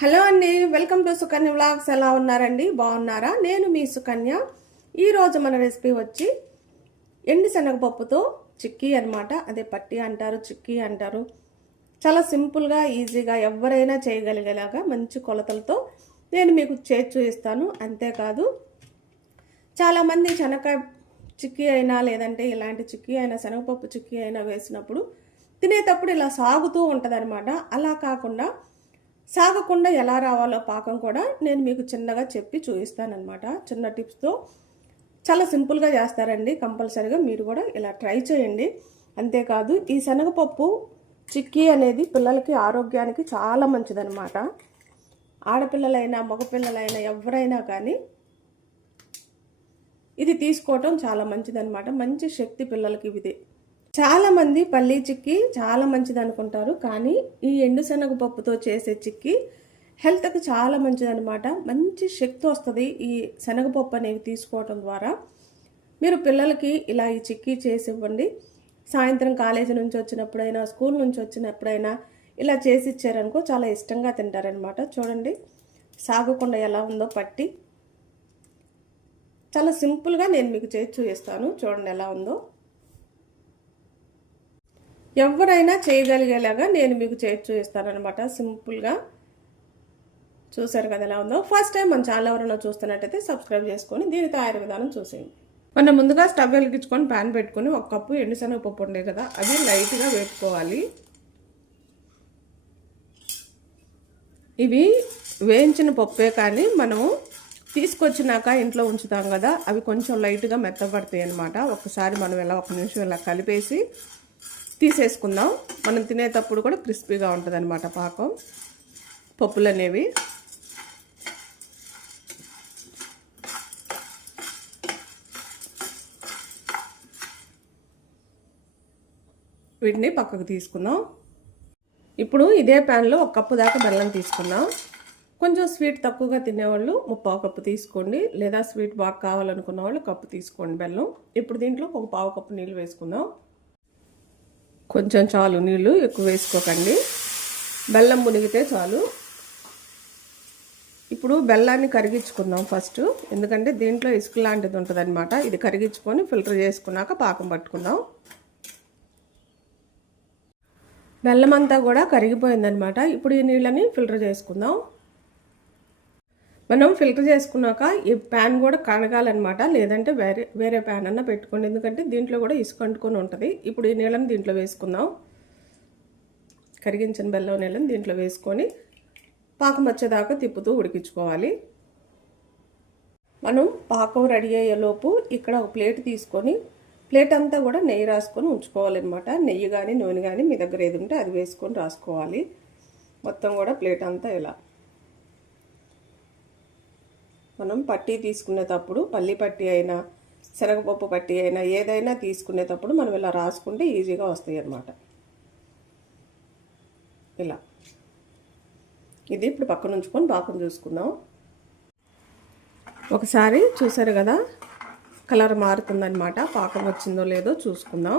Hello అండి welcome to Sukanya vlogs. ఎలా ఉన్నారండి? బాగున్నారా? నేను మీ సుకన్య. ఈరోజు మన రెసిపీ వచ్చి ఎండు శనగపప్పుతో చిక్కీ అనమాట అదే పట్టి అంటారు చిక్కీ అంటారు. చాలా సింపుల్గా ఈజీగా ఎవరైనా చేయగలిగేలాగా మంచి కొలతలతో నేను మీకు చేసి చూపిస్తాను. అంతేకాదు చాలామంది శనగకాయ చిక్కీ అయినా లేదంటే ఇలాంటి చిక్కీ అయినా శనగపప్పు చిక్కీ అయినా వేసినప్పుడు తినేటప్పుడు ఇలా సాగుతూ ఉంటుంది అలా కాకుండా సాగకుండా ఎలా రావాలో పాకం కూడా నేను మీకు చిన్నగా చెప్పి చూపిస్తానమాట చిన్న టిప్స్తో చాలా సింపుల్గా చేస్తారండి కంపల్సరీగా మీరు కూడా ఇలా ట్రై చేయండి. అంతేకాదు ఈ శనగపప్పు చిక్కీ అనేది పిల్లలకి ఆరోగ్యానికి చాలా మంచిదనమాట ఆడపిల్లలైనా మగపిల్లలైనా ఎవరైనా కానీ ఇది తీసుకోవటం చాలా మంచిదనమాట మంచి శక్తి పిల్లలకి ఇది చాలామంది పల్లీ చిక్కీ చాలా మంచిది అనుకుంటారు కానీ ఈ ఎండు పప్పుతో చేసే చిక్కీ హెల్త్కి చాలా మంచిదనమాట మంచి శక్తి వస్తుంది ఈ శనగపప్పు అనేవి తీసుకోవటం ద్వారా. మీరు పిల్లలకి ఇలా ఈ చిక్కీ చేసి ఇవ్వండి. సాయంత్రం కాలేజీ నుంచి వచ్చినప్పుడైనా స్కూల్ నుంచి వచ్చినప్పుడైనా ఇలా చేసి ఇచ్చారనుకో చాలా ఇష్టంగా తింటారనమాట చూడండి సాగకుండా ఎలా ఉందో పట్టి. చాలా సింపుల్గా నేను మీకు చేసి చూపిస్తాను. చూడండి ఎలా ఉందో. ఎవరైనా చేయగలిగేలాగా నేను మీకు చేసి చూపిస్తానమాట సింపుల్గా. చూసారు కదా ఎలా ఉందో. ఫస్ట్ టైం మన ఛానల్ ఎవరైనా చూస్తున్నట్టయితే సబ్స్క్రైబ్ చేసుకొని దీని తయారీ విధానం చూసేయండి. మనం ముందుగా స్టవ్ వెలిగించుకొని ప్యాన్ పెట్టుకొని ఒక కప్పు ఎండుశనగపప్పు ఉండే కదా అది లైట్గా వేపుకోవాలి. ఇవి వేయించిన పప్పే కానీ మనము తీసుకొచ్చినాక ఇంట్లో ఉంచుతాం కదా అవి కొంచెం లైట్గా మెత్తపడతాయి అనమాట ఒకసారి మనం ఇలా ఒక నిమిషం ఇలా కలిపేసి తీసేసుకుందాం. మనం తినేటప్పుడు కూడా క్రిస్పీగా ఉంటుంది అనమాట పాకం. పప్పులు అనేవి వీటిని పక్కకు తీసుకుందాం. ఇప్పుడు ఇదే ప్యాన్లో ఒక కప్పు దాకా బెల్లం తీసుకుందాం. కొంచెం స్వీట్ తక్కువగా తినేవాళ్ళు ముప్పావు కప్పు తీసుకోండి. లేదా స్వీట్ బాగా కావాలనుకున్న వాళ్ళు కప్పు తీసుకోండి బెల్లం. ఇప్పుడు దీంట్లో ఒక పావు కప్పు నీళ్ళు వేసుకుందాం. కొంచెం చాలు నీళ్ళు ఎక్కువ వేసుకోకండి. బెల్లం మునిగితే చాలు. ఇప్పుడు బెల్లాన్ని కరిగించుకుందాం ఫస్ట్. ఎందుకంటే దీంట్లో ఇసుక లాంటిది ఉంటుందన్నమాట. ఇది కరిగించుకొని ఫిల్టర్ చేసుకున్నాక పాకం పట్టుకుందాం. బెల్లం అంతా కూడా కరిగిపోయిందనమాట ఇప్పుడు ఈ నీళ్ళని ఫిల్టర్ చేసుకుందాం. మనం ఫిల్టర్ చేసుకున్నాక ఈ ప్యాన్ కూడా కడగాలన్నమాట. లేదంటే వేరే వేరే ప్యాన్ అన్న పెట్టుకోండి. ఎందుకంటే దీంట్లో కూడా ఇసుక అంటుకొని ఉంటుంది. ఇప్పుడు ఈ నీళ్ళని దీంట్లో వేసుకుందాం. కరిగించిన బెల్లం నీళ్ళని దీంట్లో వేసుకొని పాకం వచ్చేదాకా తిప్పుతూ ఉడికించుకోవాలి. మనం పాకం రెడీ అయ్యేలోపు ఇక్కడ ఒక ప్లేట్ తీసుకొని ప్లేట్ అంతా కూడా నెయ్యి రాసుకొని ఉంచుకోవాలన్నమాట. నెయ్యి కానీ నూనె కానీ మీ దగ్గర ఏది ఉంటే అది వేసుకొని రాసుకోవాలి. మొత్తం కూడా ప్లేట్ అంతా ఇలా. మనం పట్టీ తీసుకునేటప్పుడు పల్లి పట్టీ అయినా శనగపప్పు పట్టీ అయినా ఏదైనా తీసుకునేటప్పుడు మనం ఇలా రాసుకుంటే ఈజీగా వస్తాయి అన్నమాట. ఇలా. ఇది ఇప్పుడు పక్కన ఉంచుకొని పాకం చూసుకుందాం. ఒకసారి చూసారు కదా కలర్ మారుతుందనమాట పాకం వచ్చిందో లేదో చూసుకుందాం.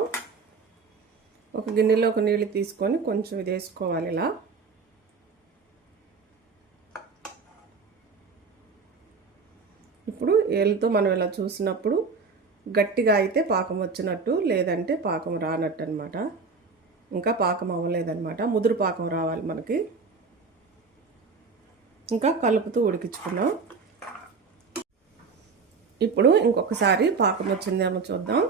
ఒక గిన్నెలో ఒక నీళ్ళు తీసుకొని కొంచెం ఇది వేసుకోవాలి ఇలా ఇప్పుడు ఏళ్ళతో మనం ఇలా చూసినప్పుడు గట్టిగా అయితే పాకం వచ్చినట్టు లేదంటే పాకం రానట్టు అనమాట ఇంకా పాకం అవ్వలేదన్నమాట. ముదురు పాకం రావాలి మనకి. ఇంకా కలుపుతూ ఉడికించుకున్నాం ఇప్పుడు ఇంకొకసారి పాకం వచ్చిందేమో చూద్దాం.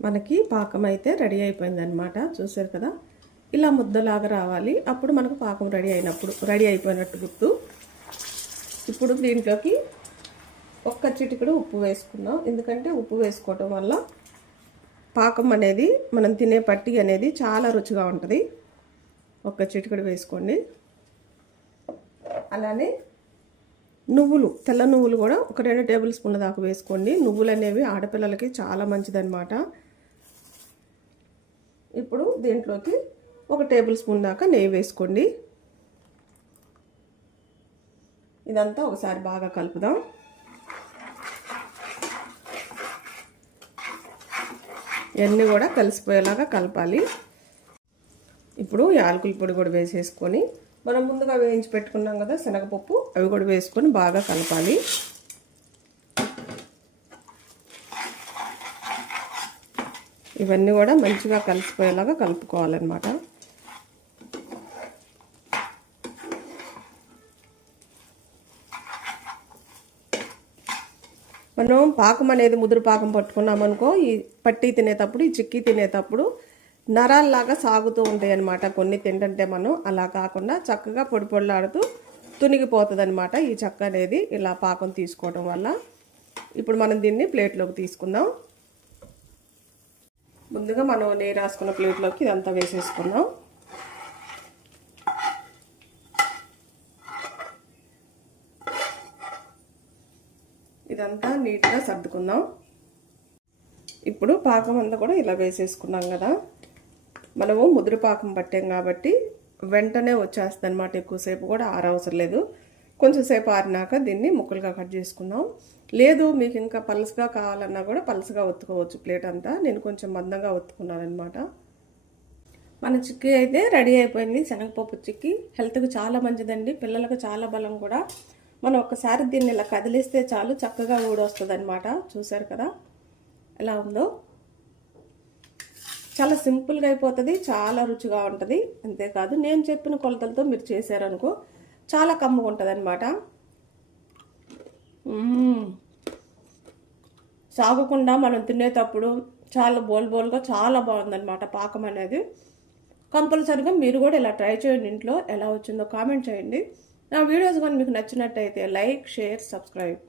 మనకి పాకం అయితే రెడీ అయిపోయిందనమాట చూసారు కదా? ఇలా ముద్దలాగా రావాలి. అప్పుడు మనకు పాకం రెడీ అయినప్పుడు రెడీ అయిపోయినట్టు గుర్తు ఇప్పుడు దీంట్లోకి ఒక్క చిటికడు ఉప్పు వేసుకున్నాం ఎందుకంటే ఉప్పు వేసుకోవటం వల్ల పాకం అనేది మనం తినే పట్టి అనేది చాలా రుచిగా ఉంటుంది. ఒక్క చిటికడు వేసుకోండి. అలానే నువ్వులు తెల్ల నువ్వులు కూడా ఒక రెండు టేబుల్ స్పూన్ల దాకా వేసుకోండి. నువ్వులు అనేవి ఆడపిల్లలకి చాలా మంచిదన్నమాట. ఇప్పుడు దీంట్లోకి ఒక టేబుల్ స్పూన్ దాకా నెయ్యి వేసుకోండి. ఇదంతా ఒకసారి బాగా కలుపుదాం. ఇవన్నీ కూడా కలిసిపోయేలాగా కలపాలి. ఇప్పుడు యాలకుల పొడి కూడా వేసేసుకొని మనం ముందుగా వేయించి పెట్టుకున్నాం కదా శనగపప్పు అవి కూడా వేసుకొని బాగా కలపాలి. ఇవన్నీ కూడా మంచిగా కలిసిపోయేలాగా కలుపుకోవాలన్నమాట. మనం పాకం అనేది ముదురు పాకం పట్టుకున్నాం అనుకో ఈ పట్టి తినేటప్పుడు ఈ చిక్కీ తినేటప్పుడు నరాల్లాగా సాగుతూ ఉంటాయి అనమాట కొన్ని తింటుంటే మనం అలా కాకుండా చక్కగా పొడి పొడిలాడుతూ తునిగిపోతుంది అనమాట ఈ చెక్క అనేది ఇలా పాకం తీసుకోవడం వల్ల. ఇప్పుడు మనం దీన్ని ప్లేట్లోకి తీసుకుందాం. ముందుగా మనం నెయ్యి రాసుకున్న ప్లేట్లోకి ఇదంతా వేసేసుకుందాం ఇదంతా నీట్గా సర్దుకుందాం. ఇప్పుడు పాకం అంతా కూడా ఇలా వేసేసుకున్నాం కదా. మనము ముదురు పాకం పట్టాం కాబట్టి వెంటనే వచ్చేస్తుంది అనమాట ఎక్కువసేపు కూడా ఆరవసరం లేదు. కొంచెంసేపు ఆరినాక దీన్ని ముక్కలుగా కట్ చేసుకుందాం. లేదు మీకు ఇంకా పలసగా కావాలన్నా కూడా పలసగా ఒత్తుకోవచ్చు ప్లేట్ అంతా. నేను కొంచెం మందంగా ఒత్తుకున్నానమాట అనమాట మన చిక్కీ అయితే రెడీ అయిపోయింది. శనగపప్పు చిక్కీ. హెల్త్కి చాలా మంచిదండి. పిల్లలకు చాలా బలం కూడా. మనం ఒకసారి దీన్ని ఇలా కదిలిస్తే చాలు చక్కగా ఊడొస్తుంది అనమాట చూసారు కదా? ఎలా ఉందో? చాలా సింపుల్గా అయిపోతుంది చాలా రుచిగా ఉంటుంది. అంతేకాదు నేను చెప్పిన కొలతలతో మీరు చేశారనుకో చాలా కమ్మగా ఉంటుంది అనమాట సాగకుండా మనం తినేటప్పుడు చాలా బోల్ బోల్గా చాలా బాగుందనమాట పాకం అనేది. కంపల్సరిగా మీరు కూడా ఇలా ట్రై చేయండి ఇంట్లో. ఎలా వచ్చిందో కామెంట్ చేయండి. నా వీడియోస్ కానీ మీకు నచ్చినట్టయితే లైక్ షేర్ సబ్స్క్రైబ్.